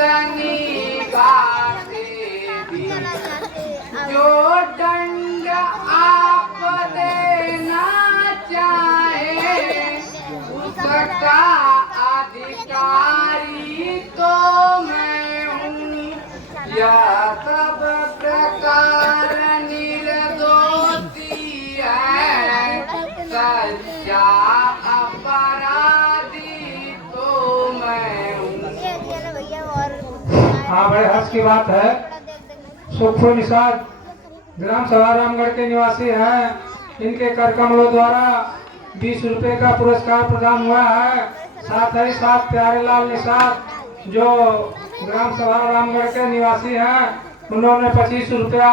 इतनी बातें भी जो दंड आप देना चाहे उसका अधिकारी तो मैं हूँ। यह सब प्रकार निर्दोषी है, सच्चा अपराधी तो मैं हूँ। हाँ, बड़े हर्ष की बात है। सुखपुर निषाद ग्राम सभा रामगढ़ के निवासी हैं। इनके कर कमलों द्वारा 20 रुपए का पुरस्कार प्रदान हुआ है। साथ ही साथ प्यारेलाल निषाद जो ग्राम सभा रामगढ़ के निवासी हैं, उन्होंने 25 रुपया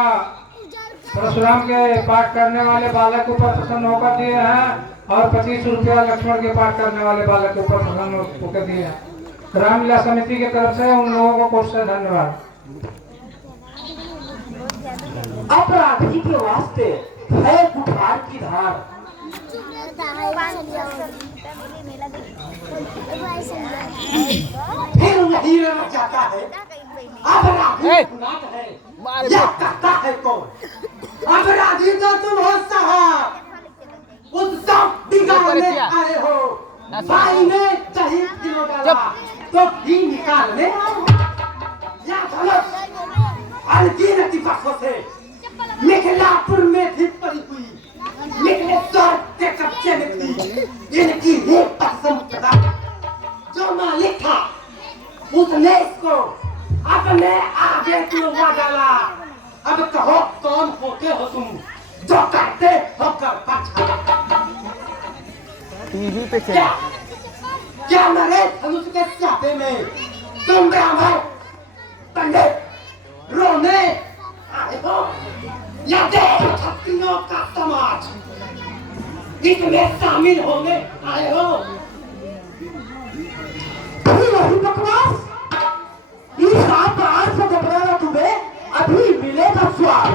परशुराम के पाठ करने वाले बालक के ऊपर प्रसन्न होकर दिए हैं और 25 रुपया लक्ष्मण के पाठ करने वाले बालक के ऊपर प्रसन्न होकर दिए हैं। रामलीला समिति की तरफ से उन लोगों को कोट से धन्यवाद। अपराधी के वास्ते है कुठार की धार, फिर नहीं रहना चाहता है। अपराधी गुनाह है या करता है कौन? अपराधी तो तुम हो साहब, उस सब बिगाड़ने आए हो। भाई ने दही किलो डाला तो घी निकालने या गलत हल्की नती पासों से मिथिलापुर में भी पड़ी हुई मिथिलेश्वर के कब्जे में थी। इनकी ही संपदा जो मालिक था उसने इसको अपने आगे क्यों डाला। अब कहो कौन होते हो तुम जो कहते हो कर पाछा। टीवी पे क्या मरे धनुष के चापे में तुम ब्राह्मण पंडित रोने आए हो या देश क्षत्रियों का समाज इसमें शामिल होने आए हो? वही बकवास इस बात से घबराना तुम्हें अभी मिलेगा स्वाद।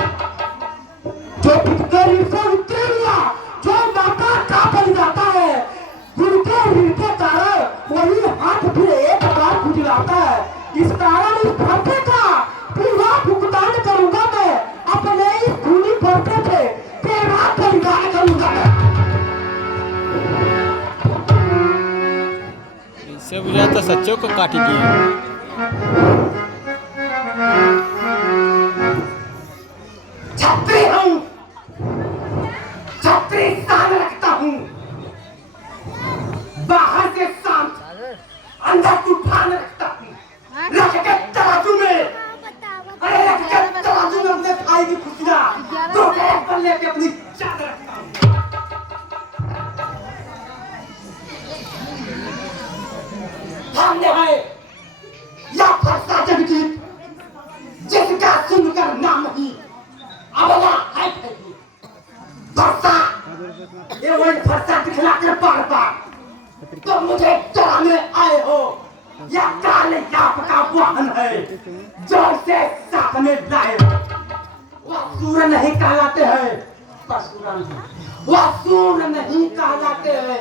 जो पिटकर इसे उतरे लिया, जो माता का बन जाता है, जिनके ऋण के कारण वही हाथ फिर एक बार खुजलाता है। इस कारण इस भरते का पूरा भुगतान करूंगा मैं। अपने इस खूनी भरते से तेरा बलिदान करूंगा। इससे बुझा तो सच्चों को काटी दिए। छत्री हूँ, छत्री शान रखता हूँ। बाहर से शांत, अंदर तूफान रखता हूँ। रख के तराजू में, अरे रख के तराजू में अपने भाई की खुशियाँ तो एक बल्ले पे अपनी चादर रखता हूँ। सामने है या फरसा जगजीत जिसका सुनकर नाम नहीं अबला है फेंकी। फरसा ये वही फरसा दिखलाकर बार बार तो मुझे डराने आए हो या काले याप का वाहन है जो इसे साथ में लाए हो। वह सूर नहीं कहलाते हैं परशुराम जी, वह सूर नहीं कहलाते हैं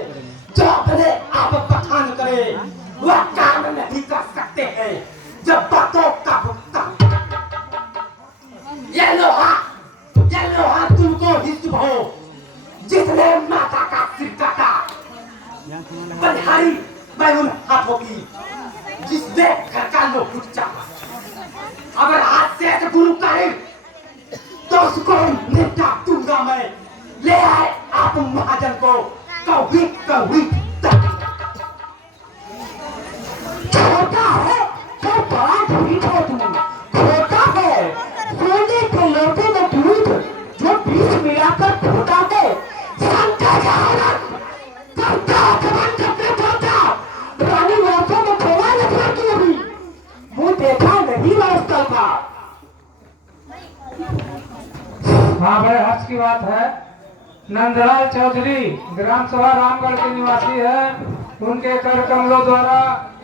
जो अपने आप बखान करे। वह काम नहीं कर सकते हैं जब बातों का भुगतान। ये लोहा तुमको ही शुभ हो जिसने माता का सिर काटा। बलिहारी मैं उन हाथों की जिसने घर का लोग उच्चा। अगर हाथ से ऐसे गुरु करे तो उसको निपटा दूंगा मैं। ले आए आप महाजन को कौवी कौवी तक। छोटा है तो बड़ा ढीठ हो तुम। छोटा है सोने के लोटे में दूध जो बीच मिलाकर खोटा है। संता जहानत संता कमान करते पहुंचा। रानी वासों में थोड़ा लगा की अभी वो देखा नहीं वास्तव था। हाँ, बड़े हर्ष की बात है। नंदलाल चौधरी ग्राम सभा रामगढ़ के निवासी है। उनके कर कमलों द्वारा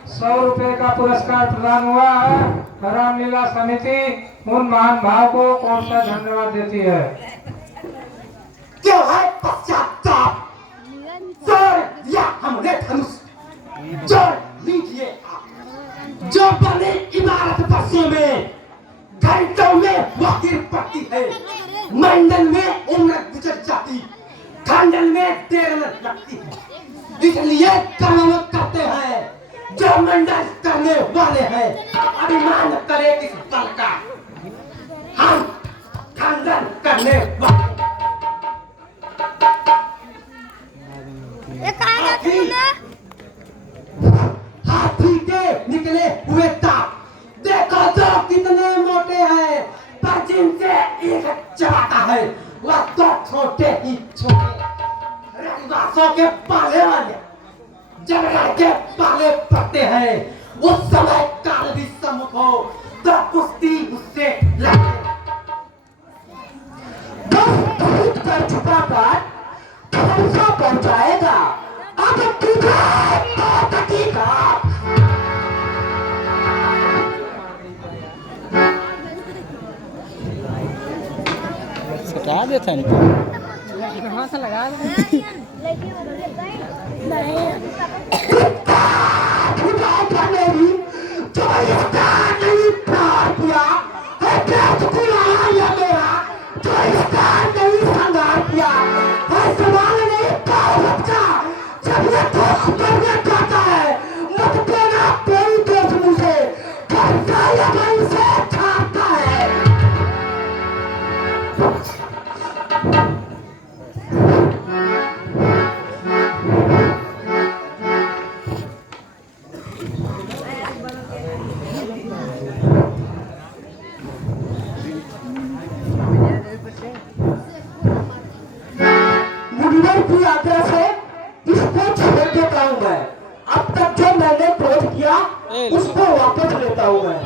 100 रुपए का पुरस्कार प्रदान हुआ है। रामलीला समिति उन महान भाव को कौन सा धन्यवाद देती है। क्यों है पश्चाताप? जोड़ या हमने धनुष जोड़ लीजिए आप। जो बनी इमारत बरसों में, घंटों में वो गिर पड़ती है। मंडल में उम्र गुजर जाती, खंडल में देर लगती है। इसलिए कर्म करते हैं जो मंडल करने वाले हैं। अभिमान करे किस बल का, हम खंडन करने वाले। हाथी के निकले हुए दांत देखो तो कितने मोटे हैं, पर जिनसे एक चबाता है वह तो छोटे ही छोटे। रविवासों के पाले वाले जब लड़के पाले पड़ते हैं, उस समय काल भी सम्मुख हो तो कुश्ती उससे लगे। भूत कर छुपा कर फंसा पहुंचाएगा, अब सटा देता है की आज्ञा से इसको छोड़ देता हूँ मैं। अब तक जो मैंने क्रोध किया उसको वापस लेता हूँ मैं।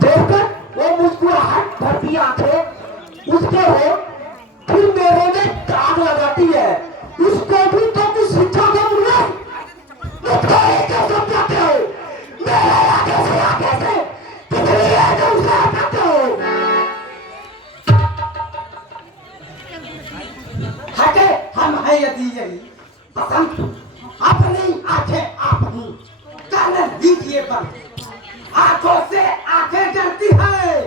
देखकर वो मुस्कुराहट भरती आंखें उसके हो, फिर मेरे में दाग लगाती है। उसको भी तो कुछ शिक्षा दो मुझे। मुझको ही क्यों समझाते हो? मेरे आगे से कितनी है जो उसे हटाते हो? हटे हम है यदि यही पसंद, अपनी आंखें आप ही कर लीजिए बंद। आंखों से आंखें डरती है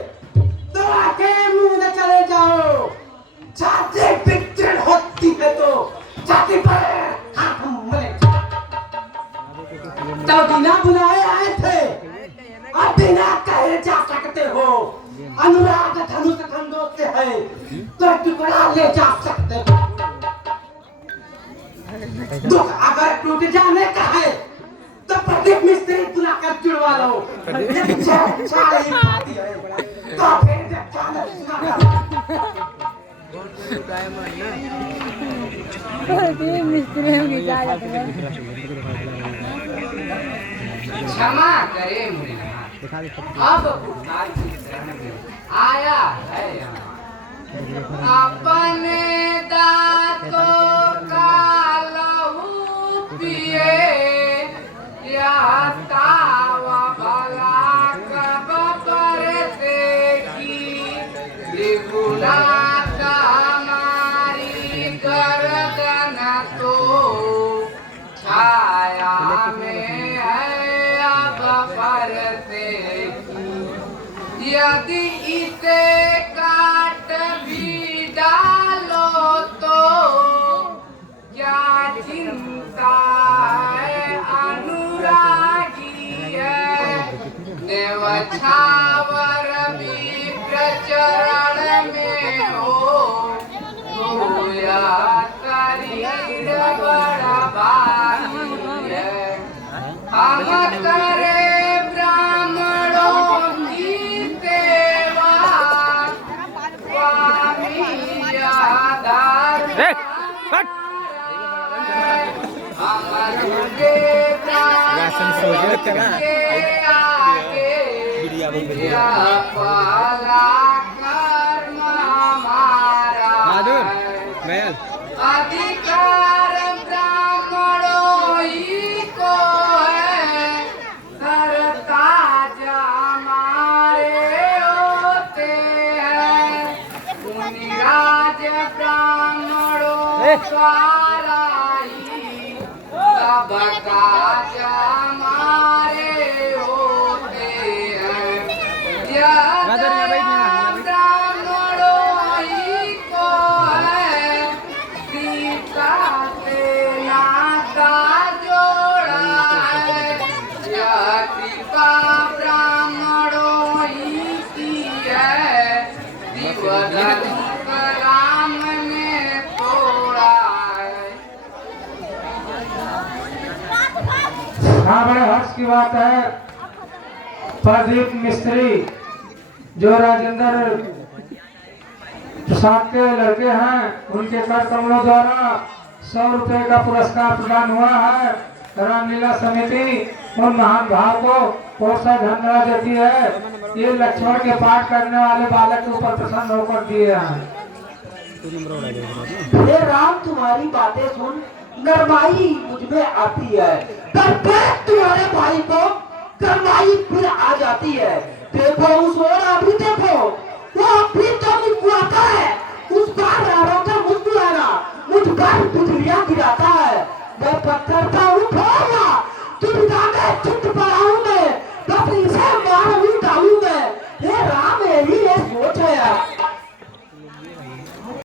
तो आंखें मुंह में चले जाओ। छाती पिक्चर होती है तो छाती पर हाथ मले। तो बिना बुलाए आए थे, अब बिना कहे जा सकते हो। अनुराग धनुष खंडों से है तो टुकड़ा ले जा सकते हो। दुख अगर टूट जाने का है तो प्रदीप मिस्त्री बुलाकर जुड़वा लो। तो फिर क्षमा करे मुझे, अब बुखार की शरण में आया है अपने दांतों का लहू पिए या तावा भला कब परसे की त्रिगुणा का हमारी गर्दन तो छाया में है अब परसे की। यदि इसे काट भी डालो तो क्या चिंता है, अनुरागी है देव छावर भी प्रचरण में हो। गोया शरीर बड़ा भारी है, हम करे ब्राह्मणों की सेवा, स्वामी आधार राशन सोच रखा अधिकार ब्राह्मणों ही को है, स्वाराई सबका हमारे होते हैं ब्राह्मणों को है सीता से नाता जोड़ा है यह कृपा ब्राह्मणों की है दिवधन राम ने तोड़ा है। हाँ, बड़े हर्ष की बात है। प्रदीप मिस्त्री जो राजेंद्र प्रसाद के लड़के हैं, उनके कर कमलों द्वारा 100 रुपए का पुरस्कार प्रदान हुआ है। रामलीला समिति उन महान भाव को और सा धन्यवाद देती है। ये लक्ष्मण के पाठ करने वाले बालक के ऊपर प्रसन्न होकर दिए हैं। हे राम, तुम्हारी बातें सुन नरमाई मुझ में आती है। तुम्हारे भाई को करमाई फिर आ जाती है। देखो उस ओर